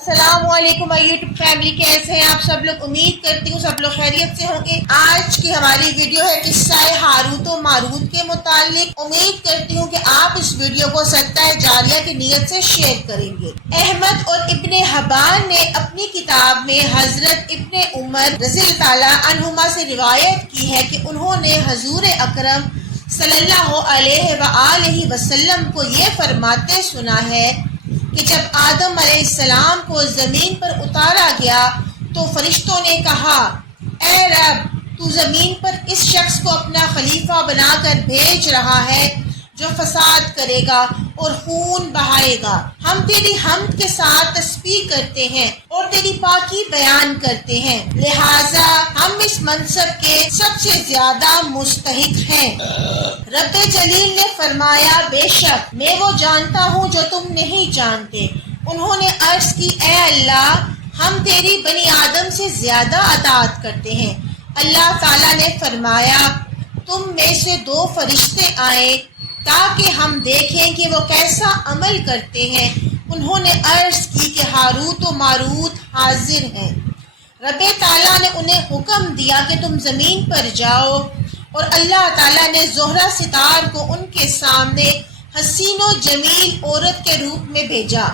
السلام علیکم YouTube family, کیسے ہیں آپ سب لوگ؟ امید کرتی ہوں سب لوگ خیریت سے ہوں گے۔ آج کی ہماری ویڈیو ہے قصہ ہاروت و ماروت کے متعلق۔ امید کرتی ہوں کہ آپ اس ویڈیو کو صدقہ جاریہ کی نیت سے شیئر کریں گے۔ احمد اور ابن حبان نے اپنی کتاب میں حضرت ابن عمر رضی اللہ تعالیٰ عنہما سے روایت کی ہے کہ انہوں نے حضور اکرم صلی اللہ علیہ وآلہ وسلم کو یہ فرماتے سنا ہے کہ جب آدم علیہ السلام کو زمین پر اتارا گیا تو فرشتوں نے کہا، اے رب، تو زمین پر اس شخص کو اپنا خلیفہ بنا کر بھیج رہا ہے جو فساد کرے گا اور خون بہائے گا۔ ہم تیری حمد کے ساتھ تسبیح کرتے ہیں اور تیری پاکی بیان کرتے ہیں، لہٰذا ہم اس منصب کے سب سے زیادہ مستحق ہیں۔ رب جلیل نے فرمایا، بے شک میں وہ جانتا ہوں جو تم نہیں جانتے۔ انہوں نے عرض کی، اے اللہ، ہم تیری بنی آدم سے زیادہ اطاعت کرتے ہیں۔ اللہ تعالیٰ نے فرمایا، تم میں سے 2 فرشتے آئے تاکہ ہم دیکھیں کہ وہ کیسا عمل کرتے ہیں۔ انہوں نے عرض کی کہ ہاروت و ماروت حاضر ہیں۔ رب تعالیٰ نے انہیں حکم دیا کہ تم زمین پر جاؤ، اور اللہ تعالیٰ نے زہرہ ستار کو ان کے سامنے حسین و جمیل عورت کے روپ میں بھیجا۔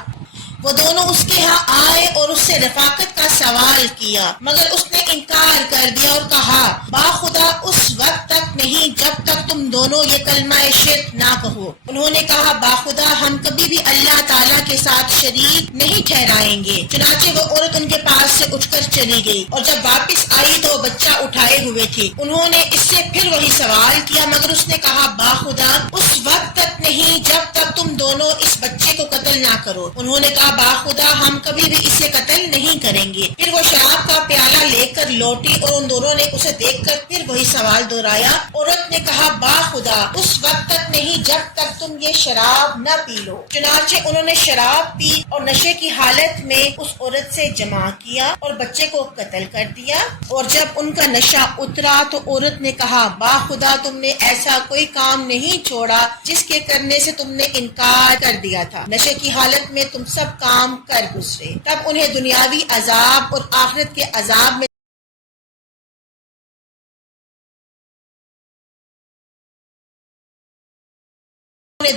وہ دونوں اس کے ہاں آئے اور اس سے رفاقت کا سوال کیا، مگر اس نے انکار کر دیا اور کہا، باخدا اس وقت تک نہیں جب تک تم دونوں یہ کلمہ شرک نہ کہو۔ انہوں نے کہا، باخدا ہم کبھی بھی اللہ تعالیٰ کے ساتھ شریک نہیں ٹھہرائیں گے۔ چنانچہ وہ عورت ان کے پاس سے اٹھ کر چلی گئی، اور جب واپس آئی تو وہ بچہ اٹھائے ہوئے تھی۔ انہوں نے اس سے پھر وہی سوال کیا، مگر اس نے کہا، باخدا اس وقت تک نہیں جب تک تم دونوں اس بچے کو قتل نہ کرو۔ انہوں نے کہا، باخدا ہم کبھی بھی اسے قتل نہیں کریں گے۔ پھر وہ شراب کا پیالہ لے کر لوٹی، اور ان دونوں نے اسے دیکھ کر پھر وہی سوال دہرایا۔ عورت نے کہا، باخدا اس وقت تک نہیں جب تک تم یہ شراب نہ پی لو۔ چنانچہ انہوں نے شراب پی اور نشے کی حالت میں اس عورت سے جمع کیا اور بچے کو قتل کر دیا۔ اور جب ان کا نشہ اترا تو عورت نے کہا، باخدا تم نے ایسا کوئی کام نہیں چھوڑا جس کے کرنے سے تم نے انکار کر دیا تھا۔ نشے کی حالت میں تم سب کام کر گزرے۔ تب انہیں دنیاوی عذاب اور آخرت کے عذاب میں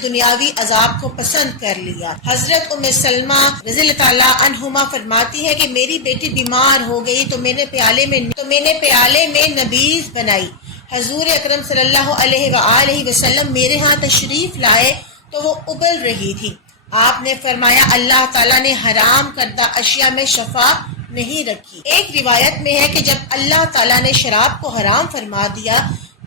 دنیاوی عذاب کو پسند کر لیا۔ حضرت ام سلمہ رضی اللہ تعالیٰ عنہما فرماتی ہے کہ میری بیٹی بیمار ہو گئی تو میں نے پیالے میں نبیذ بنائی۔ حضور اکرم صلی اللہ علیہ وآلہ وسلم میرے ہاں تشریف لائے تو وہ ابل رہی تھی۔ آپ نے فرمایا، اللہ تعالیٰ نے حرام کردہ اشیاء میں شفا نہیں رکھی۔ ایک روایت میں ہے کہ جب اللہ تعالیٰ نے شراب کو حرام فرما دیا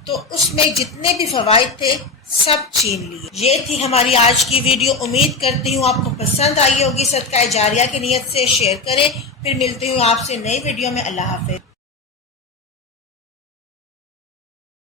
تو اس میں جتنے بھی فوائد تھے سب چھین لیے۔ یہ تھی ہماری آج کی ویڈیو۔ امید کرتی ہوں آپ کو پسند آئی ہوگی۔ صدقہ جاریہ کی نیت سے شیئر کریں۔ پھر ملتی ہوں آپ سے نئی ویڈیو میں۔ اللہ حافظ۔